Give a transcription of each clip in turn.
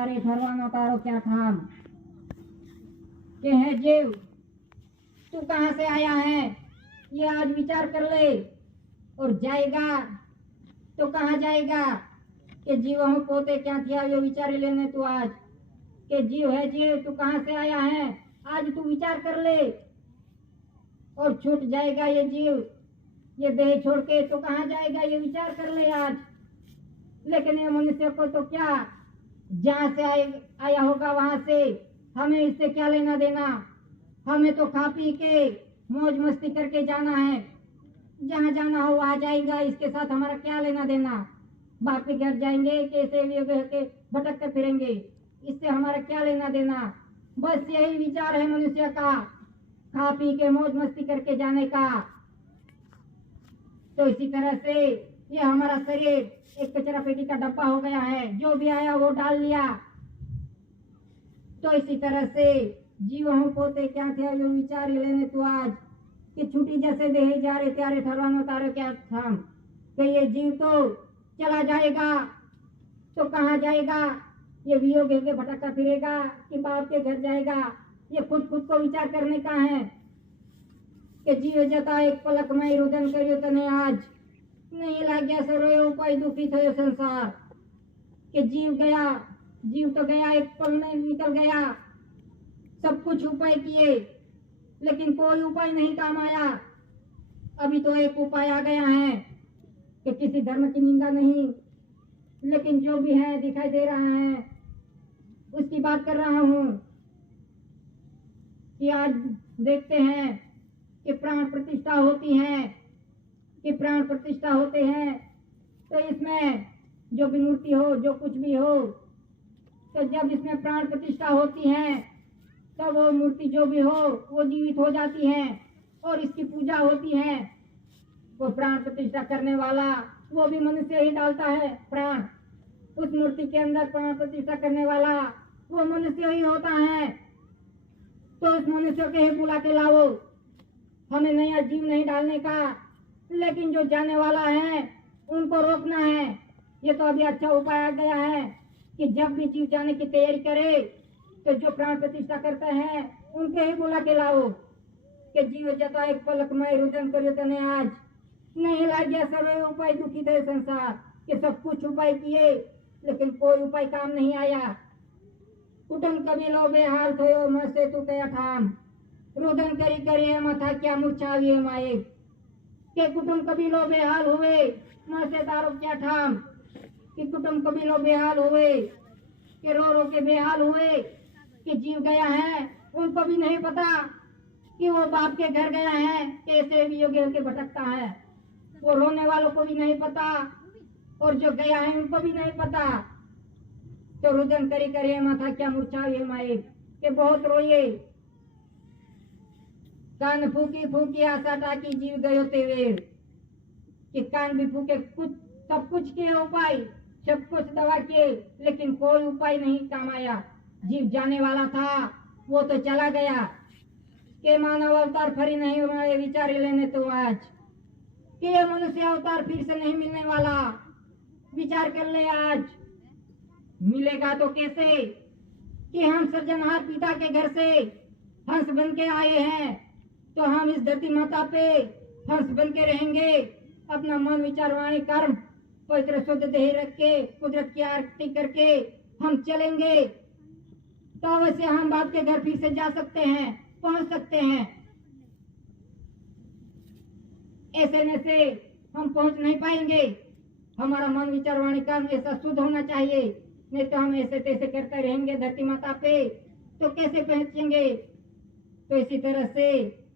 त्यारे ठरवाना तारो क्या ठाम। के है जीव तू कहाँ से आया है ये आज विचार कर ले, और जाएगा तो कहाँ जाएगा। के जीव हूँ पोते क्या थिया ये विचार लेने तू आज। के जीव है जीव तू कहाँ से आया है आज तू विचार कर ले, और छूट जाएगा ये जीव ये देह छोड़ के तो कहाँ जाएगा ये विचार कर ले आज। लेकिन ये मनुष्य को तो क्या, जहाँ से आया होगा वहां से हमें इससे क्या लेना देना। हमें तो खा पी के मौज मस्ती करके जाना है, जहाँ जाना हो वहां जाएगा, इसके साथ हमारा क्या लेना देना। बाप के घर जाएंगे कैसे के भटकते फिरेंगे, इससे हमारा क्या लेना देना। बस यही विचार है मनुष्य का, खा पी के मौज मस्ती करके जाने का। तो इसी तरह से ये हमारा शरीर एक कचरा पेटी का डब्बा हो गया है, जो भी आया वो डाल लिया। तो इसी तरह से जीव हूँ पोते क्या थे जो विचार लेने तू आज। कि छुट्टी जैसे देहे जा रहे त्यारे ठरवानो तारो क्या थाम। कि ये जीव तो चला जाएगा तो कहाँ जाएगा, ये वियोग के भटकता फिरेगा कि बाप के घर जाएगा। ये खुद को विचार करने का है। कि जीव जता एक पलक में रुदन करियो तने आज नहीं लाग्या सरोयो उपाय दुखी थयो संसार। कि जीव गया, जीव तो गया एक पल में निकल गया, सब कुछ उपाय किए लेकिन कोई उपाय नहीं काम आया। अभी तो एक उपाय आ गया है कि किसी धर्म की निंदा नहीं, लेकिन जो भी है दिखाई दे रहा है उसकी बात कर रहा हूँ। कि आज देखते हैं कि प्राण प्रतिष्ठा होती है, कि प्राण प्रतिष्ठा होते हैं तो इसमें जो भी मूर्ति हो जो कुछ भी हो, तो जब इसमें प्राण प्रतिष्ठा होती है तो वो मूर्ति जो भी हो वो जीवित हो जाती है और इसकी पूजा होती है। वो प्राण प्रतिष्ठा करने वाला वो भी मनुष्य ही डालता है प्राण, उस मूर्ति के अंदर प्राण प्रतिष्ठा करने वाला वो मनुष्य ही होता है। तो उस मनुष्य के ही बुला के लाओ, हमें नया जीव नहीं डालने का, लेकिन जो जाने वाला है उनको रोकना है। ये तो अभी अच्छा उपाय आ गया है कि जब भी जीव जाने की तैयारी करे तो जो प्राण प्रतिष्ठा करते हैं उनके ही बुला के लाओ। कि जीव जता एक पलक में रुदन करियो तने आज नहीं लाग्या सर्वे उपाय दुखी थे संसार। कि सब कुछ उपाय किए लेकिन कोई उपाय काम नहीं आया। कुटुम कबीलो बेहाल थयो मसे तू कया ठाम, रुदन करी करी मथा क्या मुछावी माए। के कुटुम कबीलो बेहाल हुए मसे तारो क्या ठाम। कि कुटुम कबीलो बेहाल हुए, कि रो के बेहाल हुए। कि जीव गया है उनको भी नहीं पता कि वो बाप के घर गया है, कैसे भी योगी होके भटकता है। वो रोने वालों को भी नहीं पता और जो गया है उनको भी नहीं पता। तो रुदन करी करे माथा क्या मुरछावे माए, के बहुत रोए। कान फूकी फूकी आशा टाकी जीव गयो ते वेर। कि कान भी फूके, कुछ सब कुछ किए उपाय, सब कुछ दवा किए लेकिन कोई उपाय नहीं काम आया। जीव जाने वाला था वो तो चला गया। के मानव अवतार फरी नहीं हुए विचार लेने तो आज। कि ये मनुष्य अवतार फिर से नहीं मिलने वाला, विचार कर ले आज। मिलेगा तो कैसे, कि हम सृजनहार पिता के घर से हंस बन के आए हैं, तो हम इस धरती माता पे हंस बन के रहेंगे। अपना मन विचार वाणी कर्म पवित्र शुद्ध देह रख के कुदरत की आरती करके हम चलेंगे, तो अवश्य हम बाप के घर फिर से जा सकते हैं, पहुंच सकते हैं। ऐसे में से हम पहुंच नहीं पाएंगे। हमारा मन विचार वाणी कर्म ऐसा शुद्ध होना चाहिए, नहीं तो हम ऐसे तैसे करते रहेंगे धरती माता पे तो कैसे पहुंचेंगे। तो इसी तरह से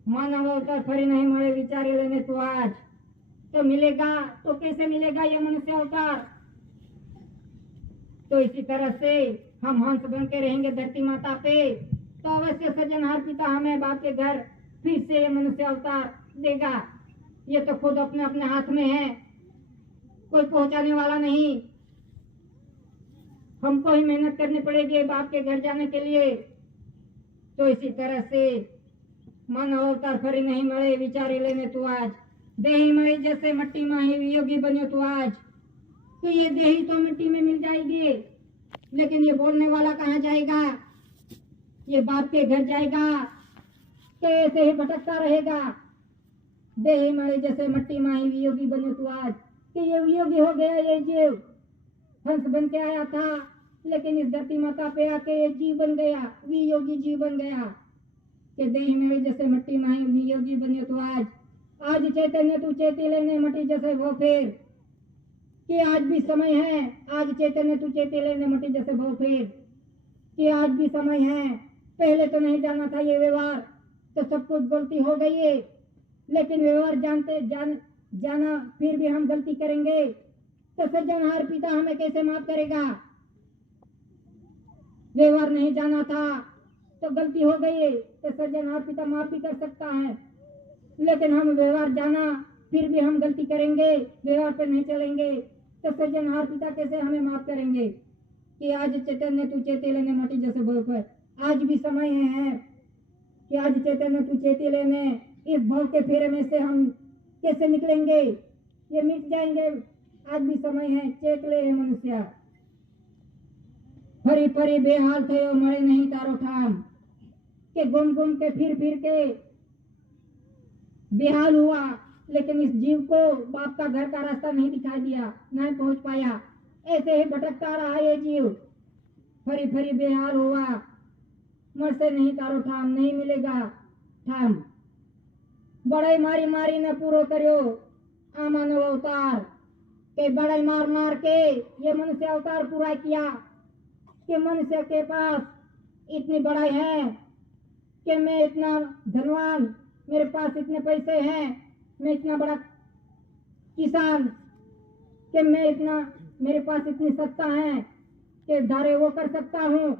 मानव अवतार फरी नहीं मरे विचार लेने तो आज। तो मिलेगा तो कैसे मिलेगा ये मनुष्य अवतार। तो इसी तरह से हम हंस बन के रहेंगे धरती माता पे, तो अवश्य सज्जनहार पिता हमें बाप के घर फिर से ये मनुष्य अवतार देगा। ये तो खुद अपने अपने हाथ में है, कोई पहुंचाने वाला नहीं। हमको ही मेहनत करनी पड़ेगी बाप के घर जाने के लिए। तो इसी तरह से मानव अवतार फरी नहीं मरे विचारी लेने तू आज। देही मई जैसे मट्टी में ही योगी बनियो तू आज। तो ये देही तो मिट्टी में मिल जाएगी, लेकिन ये बोलने वाला कहाँ जाएगा? ये बाप के घर जाएगा कि ऐसे ही भटकता रहेगा? देही मारे जैसे मट्टी माही वियोगी बने तू आज, कि ये वियोगी हो गया ये जीव। हंस बन के आया था लेकिन इस धरती माता पे आके ये जीव बन गया, वियोगी जीव बन गया। कि देही मारे जैसे मट्टी माही वियोगी बने तू आज। आज चैतन्य तू चेती लेने मट्टी जैसे वो फिर, कि आज भी समय है। आज चैतन्य तू चेती लेने मट्टी जैसे वो फिर, कि आज भी समय है। पहले तो नहीं जाना था ये व्यवहार, तो सब कुछ गलती हो गई है। लेकिन व्यवहार जाना फिर भी हम गलती करेंगे तो सज्जनहार पिता हमें कैसे माफ करेगा? व्यवहार नहीं जाना था तो गलती हो गई तो सज्जनहार पिता माफ भी कर सकता है। लेकिन हम व्यवहार जाना फिर भी हम गलती करेंगे, व्यवहार पर नहीं चलेंगे तो सज्जनहार पिता कैसे हमें माफ करेंगे? कि आज चैतन्य तू चेती लेने मटी जैसे भव पर, आज भी समय है कि आज चैतन्य तू चेती लेने। इस भव के फेरे में से हम कैसे निकलेंगे? ये मिट जाएंगे। आज भी समय है, चेत ले मनुष्य। फरी फरी बेहाल थे मरे नहीं तारो ठाम, के घूम घूम के फिर के बेहाल हुआ। लेकिन इस जीव को बाप का घर का रास्ता नहीं दिखाई दिया, नहीं पहुंच पाया। ऐसे ही भटकता रहा ये जीव, फरी फरी बेहाल हुआ। मर से नहीं तारो ठाम, नहीं मिलेगा ठाम। बड़ाई मारी मारी न पूरो करियो आ मानव अवतार, के बड़ाई मार मार के ये मनुष्य अवतार पूरा किया। कि मनुष्य के पास इतनी बड़ाई है कि मैं इतना धनवान, मेरे पास इतने पैसे हैं, मैं इतना बड़ा किसान, कि मैं इतना, मेरे पास इतनी सत्ता है कि धारे वो कर सकता हूँ।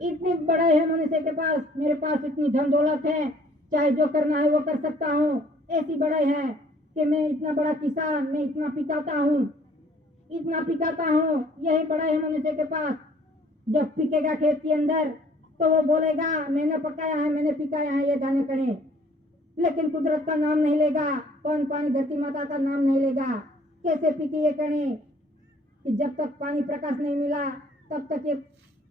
इतनी बड़ाई है मनुष्य के पास, मेरे पास इतनी धन दौलत है, चाहे जो करना है वो कर सकता हूँ। ऐसी बड़ाई है कि मैं इतना बड़ा किसान, मैं इतना पिकाता हूँ, इतना पिकाता हूँ। यही बड़ाई है मनुष्य के पास। जब पिकेगा खेत के अंदर तो वो बोलेगा मैंने पकाया है, मैंने पिकाया है ये दाने कणे। लेकिन कुदरत का नाम नहीं लेगा, कौन पानी धरती माता का नाम नहीं लेगा। कैसे पिके ये कणे? कि जब तक पानी प्रकाश नहीं मिला तब तक ये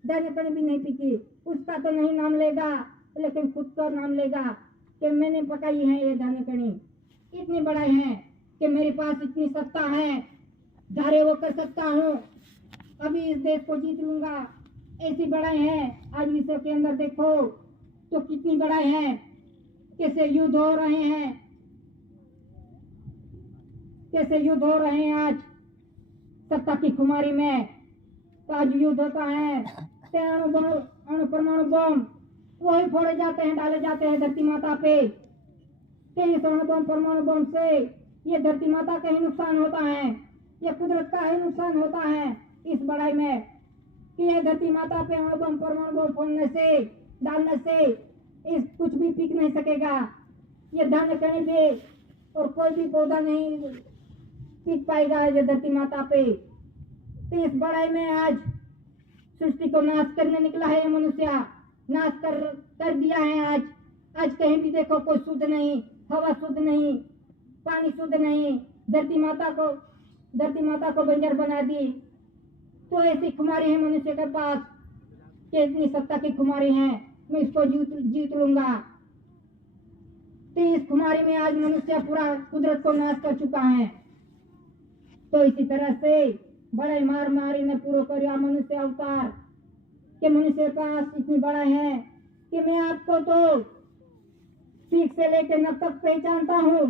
दाने कणे भी नहीं पिकी। उसका तो नहीं नाम लेगा, लेकिन खुद का नाम लेगा कि मैंने पकाई है ये दाने कणे। इतनी बड़ाई है कि मेरे पास इतनी सत्ता है, धारे वो कर सकता हूँ, अभी इस देश को जीत लूंगा। ऐसी बड़ाई है। आज विश्व के अंदर देखो तो कितनी बड़ाई है, कैसे युद्ध हो रहे हैं, कैसे युद्ध हो रहे हैं आज सत्ता की खुमारी में। तो आज युद्ध होता है, अणु परमाणु बम वही फोड़े जाते हैं, डाले जाते हैं धरती माता पे। इस अणु बम परमाणु बम से ये धरती माता का ही नुकसान होता है, ये कुदरत का ही नुकसान होता है। इस बड़ाई में कि ये धरती माता पे अणु बम परमाणु बम फोड़ने से, डालने से इस कुछ भी टिक नहीं सकेगा। ये धान कहीं भी और कोई भी पौधा नहीं टिक पाएगा ये धरती माता पे। तो इस बड़ाई में आज सृष्टि को नाश करने निकला है ये मनुष्य, नाश कर दिया है। आज कहीं भी देखो कोई शुद्ध नहीं, हवा शुद्ध नहीं, पानी शुद्ध नहीं, धरती माता को बंजर बना दी। तो ऐसी खुमारी है मनुष्य के पास कि इतनी सत्ता की खुमारी है, मैं इसको जीत लूंगा। तो इस खुमारी में आज मनुष्य पूरा कुदरत को नाश कर चुका है। तो इसी तरह से बड़े मार मारी ने पूरा करिया मनुष्य अवतार कि मनुष्य के पास इतनी बड़ा है कि मैं आपको तो सीख से लेकर नब तक पहचानता हूँ,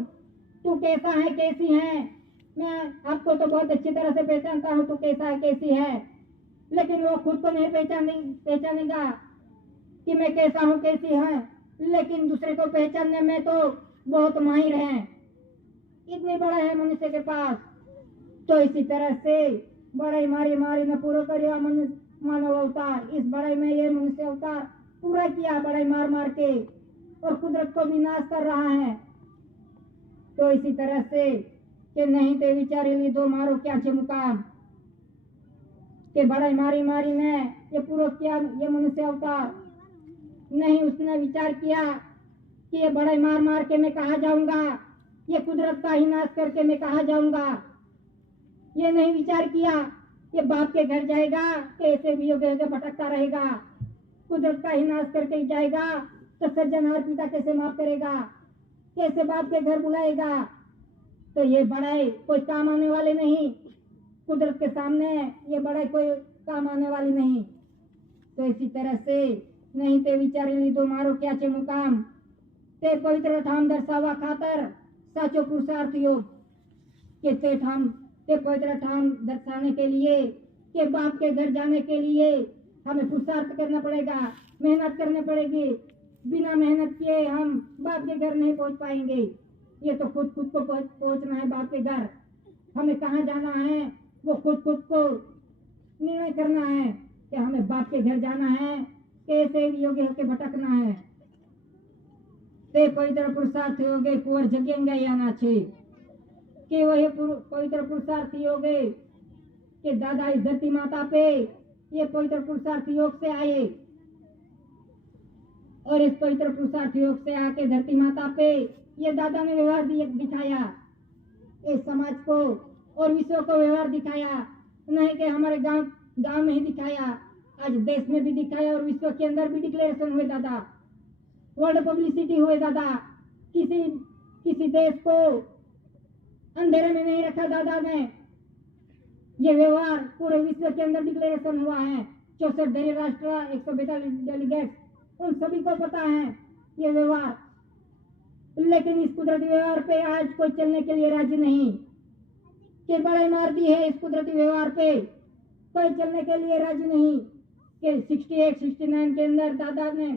तू कैसा है कैसी है। मैं आपको तो बहुत अच्छी तरह से पहचानता हूँ, तू कैसा है कैसी है। लेकिन वो खुद को नहीं पहचानेगा कि मैं कैसा हूँ कैसी है, लेकिन दूसरे को पहचानने में तो बहुत माहिर है। इतनी बड़ा है मनुष्य के पास। तो इसी तरह से बड़े मारी न पूरा करिया मानव अवतार। इस बड़ाई में ये मनुष्य अवतार पूरा किया, बड़ाई मार मार के, और कुदरत को भी नाश कर रहा है। तो इसी तरह से कि नहीं ते विचारी ली दो मारो क्या छे मुकाम, के बड़ाई मारी ने ये पूरा किया ये मनुष्य अवतार। नहीं उसने विचार किया कि ये बड़ाई मार मार के मैं कहाँ जाऊंगा, ये कुदरत का ही नाश करके मैं कहाँ जाऊंगा। ये नहीं विचार किया ये बाप के घर जाएगा तो ऐसे भी योग्य भटकता रहेगा, कुदरत का ही नाश करके ही जाएगा तो सज्जनहार पिता कैसे माफ करेगा, कैसे बाप के घर बुलाएगा। तो ये बड़ाई कोई काम आने वाले नहीं, कुदरत के सामने ये बड़ाई कोई काम आने वाली नहीं। तो इसी तरह से नहीं ते विचारे लीधो मारो क्या चे मुकाम, ते पवित्र ठाम दर्शावा खातर साचो पुरुषार्थ योग के ते पवित्र ठाम दर्शाने के लिए, के बाप के घर जाने के लिए हमें पुरुषार्थ करना पड़ेगा, मेहनत करनी पड़ेगी। बिना मेहनत किए हम बाप के घर नहीं पहुंच पाएंगे। ये तो खुद को पहुंचना है बाप के घर। हमें कहाँ जाना है वो खुद को निर्णय करना है कि हमें बाप के घर जाना है, कैसे योग्य होके भटकना है। ते पवित्र पुरुषार्थ योगे कुंवर जगेंगे या ना छे, कि वही पवित्र पुरुषार्थ योगे कि दादा इस धरती माता पे ये पवित्र पुरुषार्थ योग से आए और इस पवित्र पुरुषार्थ योग से आके धरती माता पे ये दादा ने व्यवहार दिखाया, इस समाज को और विश्व को व्यवहार दिखाया। नहीं कि हमारे गांव में ही दिखाया, आज देश में भी दिखाया और विश्व के अंदर भी डिक्लेरेशन हुए दादा, वर्ल्ड पब्लिसिटी हुए दादा। किसी देश को अंधेरे में नहीं रखा दादा ने, ये व्यवहार पूरे विश्व के अंदर डिक्लेरेशन हुआ है। 64 धैर्य राष्ट्र 142 डेलीगेट उन सभी को पता है ये व्यवहार, लेकिन इस कुदरती व्यवहार पे आज कोई चलने के लिए राजी नहीं। कि बड़ाई मार दी है इस कुदरती व्यवहार पे, कोई चलने के लिए राजी नहीं। कि 68-69 के अंदर दादा ने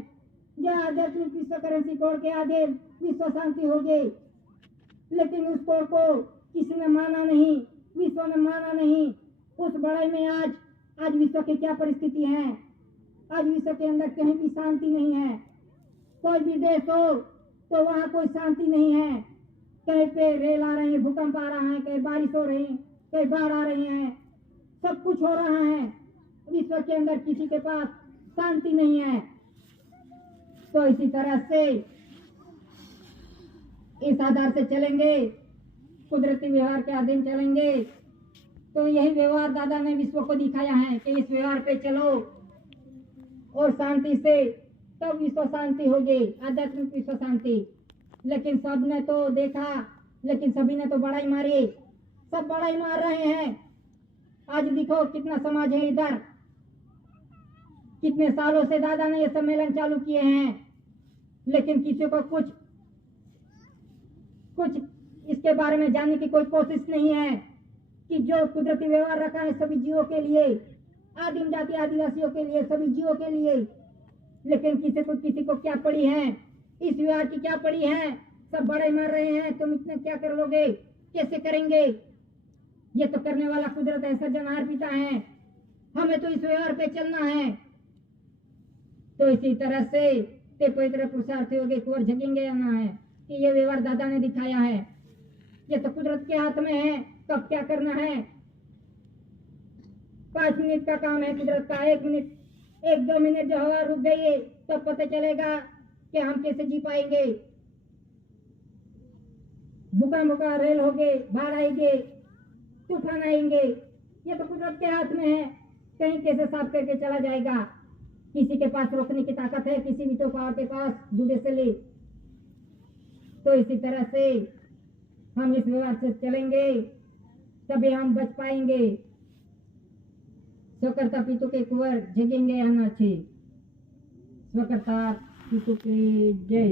जो आध्यात्मिक विश्व करेंसी कोड के आगे विश्व शांति हो गई, लेकिन उस कोड को किसी ने माना नहीं, विश्व ने माना नहीं। उस बड़ाई में आज विश्व की क्या परिस्थिति है, आज विश्व के अंदर कहीं भी शांति नहीं है। कोई भी देश हो तो वहाँ कोई शांति नहीं है, कहीं पे रेल आ रहे हैं, भूकंप आ रहा है, कहीं बारिश हो रही है, कहीं बाढ़ आ रही है, सब कुछ हो रहा है। विश्व के अंदर किसी के पास शांति नहीं है। तो इसी तरह से इस आधार से चलेंगे, कुदरती व्यवहार के अधीन चलेंगे, तो यही व्यवहार दादा ने विश्व को दिखाया है कि इस व्यवहार पे चलो और शांति से तब विश्व शांति होगी, आध्यात्मिक विश्व शांति। लेकिन सब ने तो देखा, लेकिन सभी ने तो बड़ाई मारी, सब बड़ाई मार रहे हैं। आज देखो कितना समाज है इधर, कितने सालों से दादा ने ये सम्मेलन चालू किए हैं, लेकिन किसी को कुछ इसके बारे में जानने की कोई कोशिश नहीं है कि जो कुदरती व्यवहार रखा है सभी जीवों के लिए, आदिम जाति आदिवासियों के लिए, सभी जीवों के लिए। लेकिन किसी को क्या पड़ी है, इस व्यवहार की क्या पड़ी है। सब बड़े मार रहे हैं, तुम इतने क्या कर लोगे, कैसे करेंगे। ये तो करने वाला कुदरत है, सज्जनहार पिता है, हमें तो इस व्यवहार पे चलना है। तो इसी तरह से ते पवित्र पुरुषार्थ योगे कुंवर जगेंगे या ना है कि ये व्यवहार दादा ने दिखाया है। ये तो कुदरत के हाथ में है, तो अब क्या करना है। 5 मिनट का काम है कुदरत का, 1 मिनट 1-2 मिनट जो हवा रुक गई है तो पता चलेगा कि हम कैसे जी पाएंगे। भूकंप रेल हो गए, बाढ़ आएंगे, तूफान आएंगे, ये तो कुदरत के हाथ में है, कहीं कैसे साफ करके चला जाएगा। किसी के पास रोकने की ताकत है, किसी भी तो पावर के पास जुडिशली। तो इसी तरह से हम इस व्यवहार से चलेंगे तभी हम बच पाएंगे। स्वकर्ता पितु के कुंवर जगेंगे या ना छे। स्वकर्ता पितु की जय।